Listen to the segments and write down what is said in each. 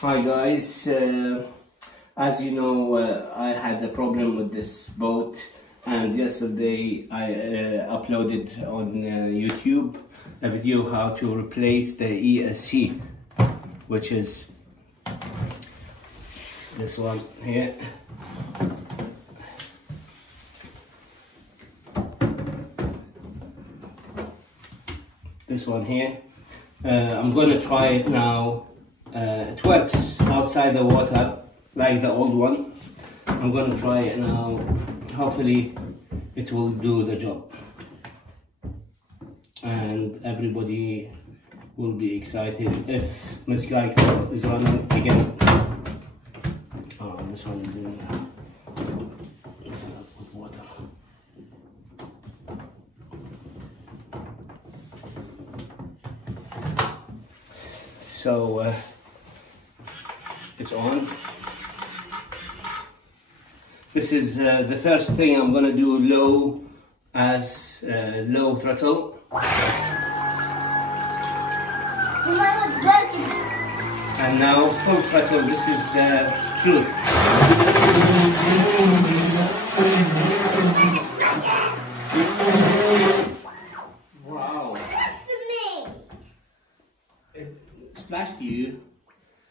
Hi guys, as you know, I had a problem with this boat, and yesterday I uploaded on YouTube a video how to replace the ESC, which is this one here. This one here. I'm going to try it now. It works outside the water like the old one. I'm going to try it now. Hopefully it will do the job and everybody will be excited if Miss Geico is running again. Oh, this one is doing fill up with water. So it's on. This is the first thing I'm gonna do low low throttle. And now full throttle. This is the truth. Wow. It splashed you.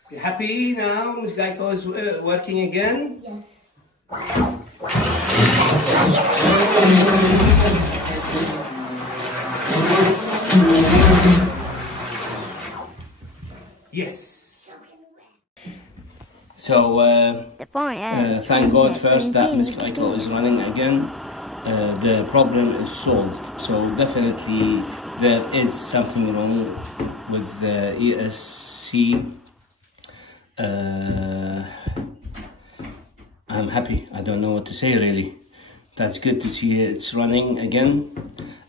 You happy now? Miss Geico is working again? Yes. Yes. So thank God first that Miss Geico is running again. The problem is solved. So definitely there is something wrong with the ESC. I'm happy. I don't know what to say really. That's good to see it's running again.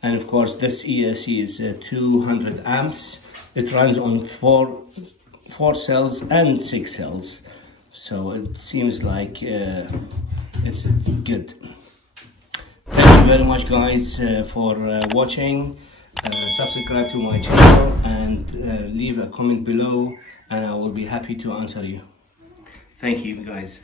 And of course this ESC is 200 amps. It runs on four cells and 6 cells. So it seems like it's good. Thank you very much guys for watching. Subscribe to my channel and leave a comment below and I will be happy to answer you. Thank you guys.